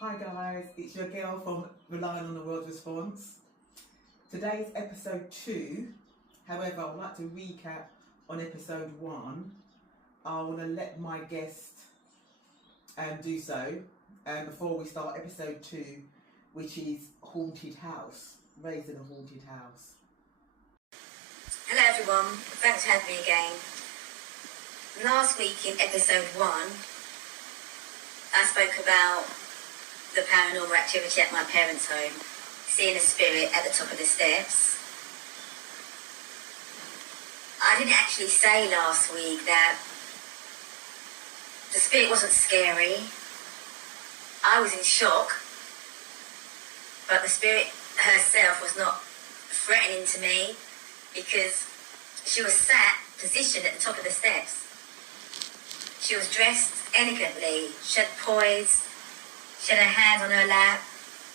Hi guys, it's your girl from Relying on the World's Response. Today's episode 2, however I would like to recap on episode 1. I want to let my guest do so before we start episode 2, which is Haunted House, raised in a haunted house. Hello everyone, thanks for having me again. Last week in episode 1, I spoke about the paranormal activity at my parents' home, seeing a spirit at the top of the steps. I didn't actually say last week that the spirit wasn't scary. I was in shock, but the spirit herself was not threatening to me because she was positioned at the top of the steps. She was dressed elegantly, she had poise, she had her hand on her lap.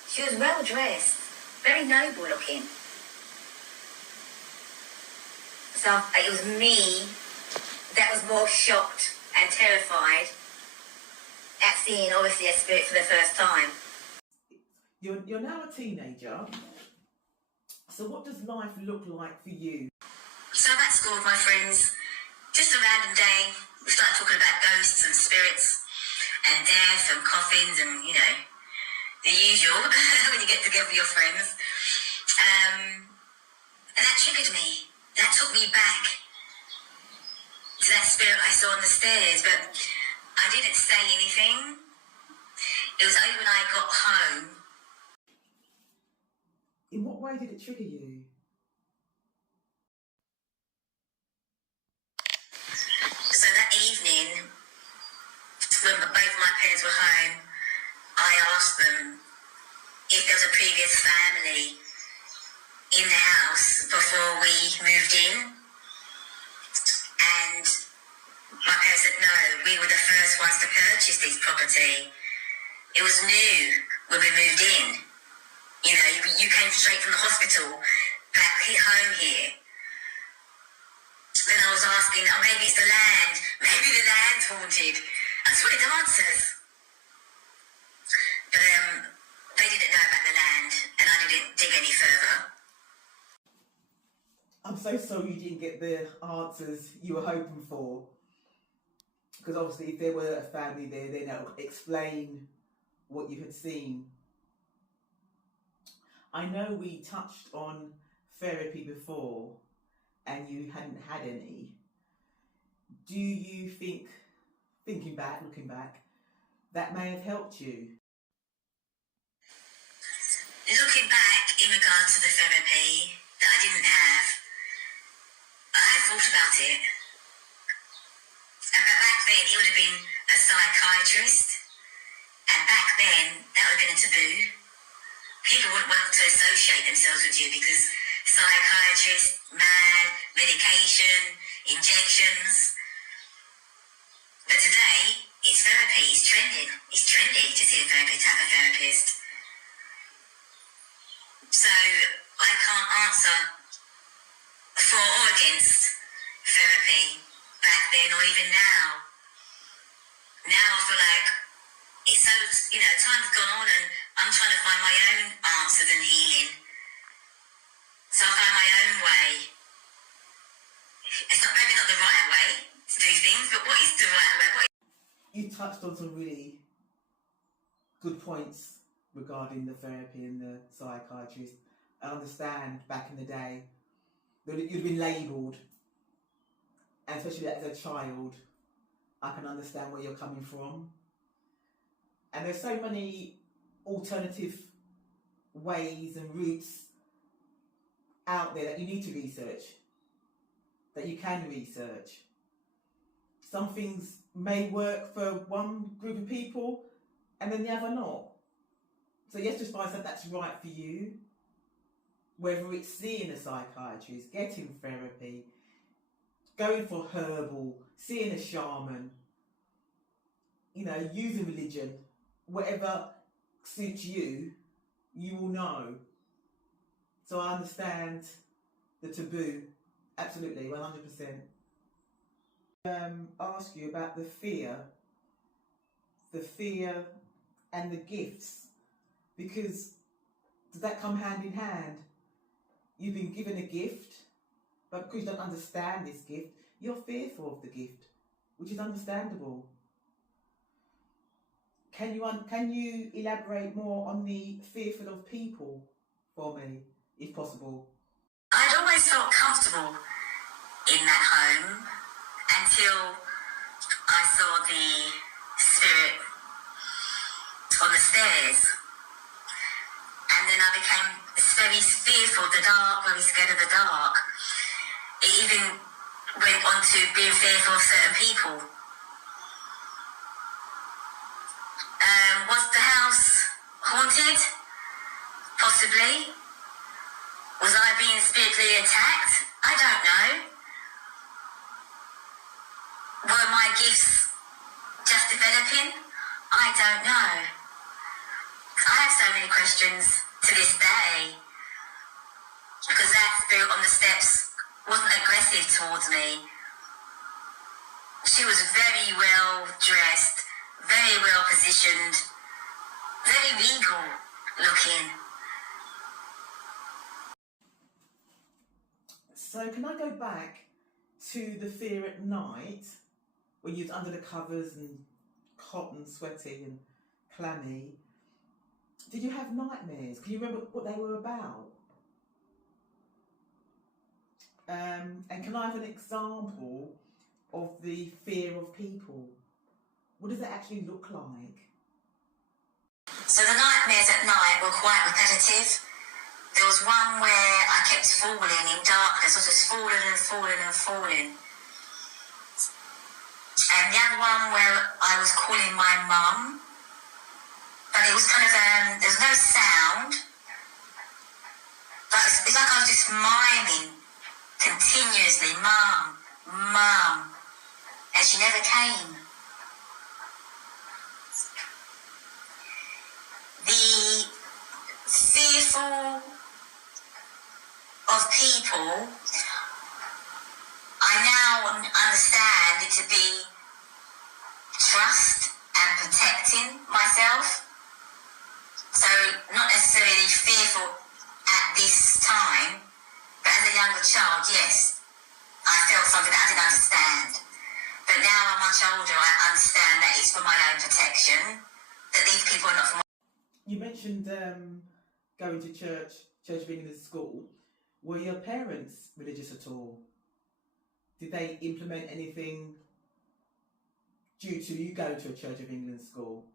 She was well dressed, very noble looking. So it was me that was more shocked and terrified at seeing obviously a spirit for the first time. You're now a teenager, so what does life look like for you? So I'm at school with my friends, just a random day. We started talking about ghosts and spirits and death and coffins and, you know, the usual when you get together with your friends. And that triggered me. That took me back to that spirit I saw on the stairs, but I didn't say anything. It was only when I got home. In what way did it trigger you? So that evening, when both my parents were home, I asked them if there was a previous family in the house before we moved in. And my parents said no, we were the first ones to purchase this property. It was new when we moved in. You know, you came straight from the hospital back home here. Then I was asking, oh, maybe it's the land. Maybe the land's haunted. I just wanted answers. But they didn't know about the land, and I didn't dig any further. I'm so sorry you didn't get the answers you were hoping for. Because obviously if there were a family there, then that would explain what you had seen. I know we touched on therapy before and you hadn't had any. Do you think, looking back, that may have helped you? Looking back in regard to the therapy that I didn't have, I had thought about it. But back then it would have been a psychiatrist, and back then that would have been a taboo. People wouldn't want to associate themselves with you because psychiatrists, mad, medication, injections. But today, it's therapy, it's trending. It's trendy to see a therapist, to have a therapist. So I can't answer for or against therapy back then or even now. Now I feel like it's so, you know, time's gone on and I'm trying to find my own answers and healing. So I find my own way. It's maybe not the right way to do things, but what is the right way? You touched on some really good points regarding the therapy and the psychiatrist. I understand back in the day that you'd been labelled, and especially as a child, I can understand where you're coming from. And there's so many alternative ways and routes out there that you need to research, that you can research. Some things may work for one group of people and then the other not. So you have to find something that's right for you, whether it's seeing a psychiatrist, getting therapy, going for herbal, seeing a shaman, you know, using religion, whatever suits you, you will know. So I understand the taboo, absolutely, 100%. Ask you about the fear and the gifts, because does that come hand in hand? You've been given a gift, but because you don't understand this gift, you're fearful of the gift, which is understandable. Can you elaborate more on the fearful of people for me, if possible? I'd always felt comfortable in that home until I saw the spirit on the stairs. And then I became very fearful of the dark, very scared of the dark. It even went on to being fearful of certain people. Was the house haunted? Possibly. Was I being spiritually attacked? I don't know. Were my gifts just developing? I don't know. I have so many questions to this day, because that spirit on the steps wasn't aggressive towards me. She was very well dressed, very well positioned, very regal looking. So can I go back to the fear at night, when you was under the covers and hot and sweaty and clammy? Did you have nightmares? Can you remember what they were about? And can I have an example of the fear of people? What does it actually look like? So the nightmares at night were quite repetitive. There was one where I kept falling in darkness. I was just falling and falling and falling. And the other one where I was calling my mum, but it was kind of, there's no sound, but it's like I was just miming continuously, mum, mum, and she never came. The fearful of people, I now understand it to be trust and protecting myself. So not necessarily fearful at this time, but as a younger child, yes, I felt something that I didn't understand. But now I'm much older, I understand that it's for my own protection, that these people are not for my... You mentioned going to Church of England school. Were your parents religious at all? Did they implement anything due to you going to a Church of England school?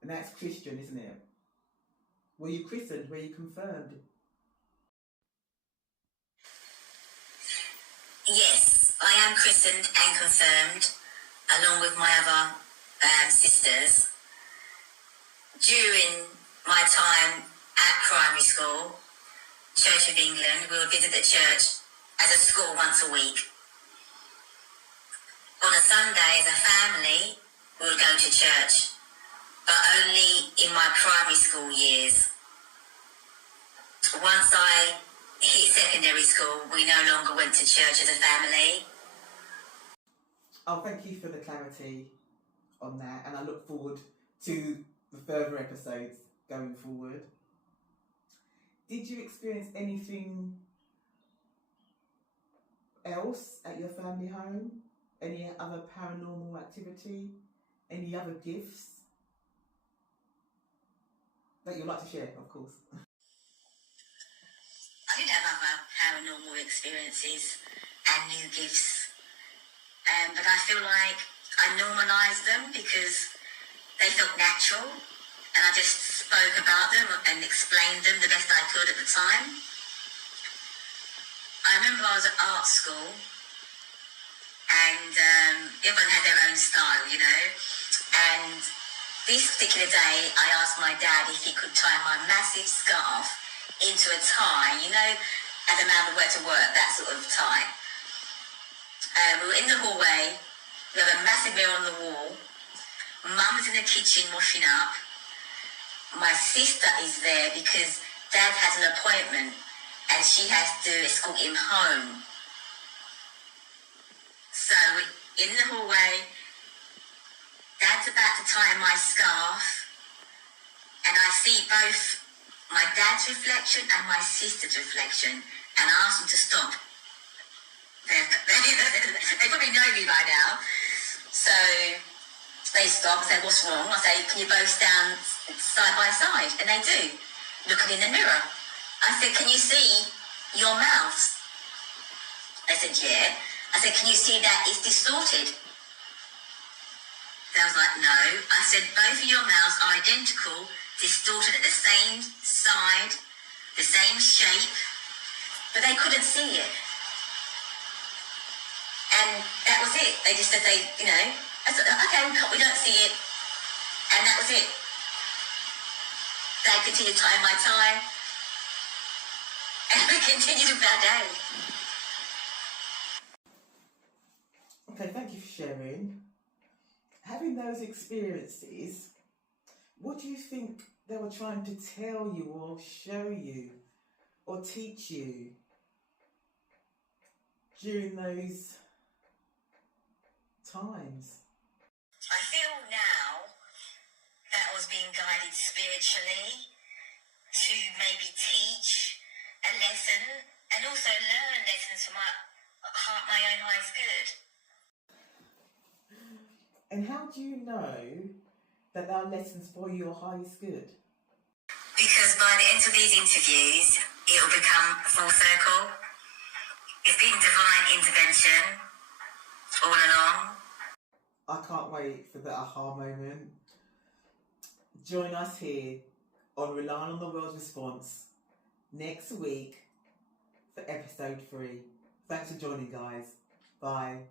And that's Christian, isn't it? Were you christened? Were you confirmed? Yes, I am christened and confirmed, along with my other sisters. During my time at primary school, Church of England, we would visit the church as a school once a week. On a Sunday, as a family, we would go to church, but only in my primary school years. Once I hit secondary school, we no longer went to church as a family. Oh, thank you for the clarity on that, and I look forward to the further episodes going forward. Did you experience anything else at your family home? Any other paranormal activity? Any other gifts that you'd like to share, of course? I did have other paranormal experiences and new gifts, but I feel like I normalised them because they felt natural, and I just spoke about them and explained them the best I could at the time. I remember I was at art school, and everyone had their own style, you know, and this particular day I asked my dad if he could tie my massive scarf into a tie, you know, as a man would wear to work, that sort of tie. We were in the hallway, we have a massive mirror on the wall, Mum's in the kitchen washing up, my sister is there because Dad has an appointment and she has to escort him home. So in the hallway, Dad's about to tie my scarf and I see both my dad's reflection and my sister's reflection, and I ask them to stop. They probably know me by now. So they stop and say, what's wrong? I say, can you both stand side by side? And they do, looking in the mirror. I said, can you see your mouth? They said, yeah. I said, can you see that it's distorted? They was like, no. I said, both of your mouths are identical, distorted at the same side, the same shape, but they couldn't see it. And that was it. They just said I said, okay, we don't see it. And that was it. They continued time by time. And we continued with our day. Okay, thank you for sharing. Having those experiences, what do you think they were trying to tell you or show you or teach you during those times? I feel now that I was being guided spiritually to maybe teach a lesson and also learn lessons for my own highest good. And how do you know that there are lessons for your highest good? Because by the end of these interviews, it will become full circle. It's been divine intervention all along. I can't wait for the aha moment. Join us here on Relying on the World's Response next week for episode 3. Thanks for joining, guys. Bye.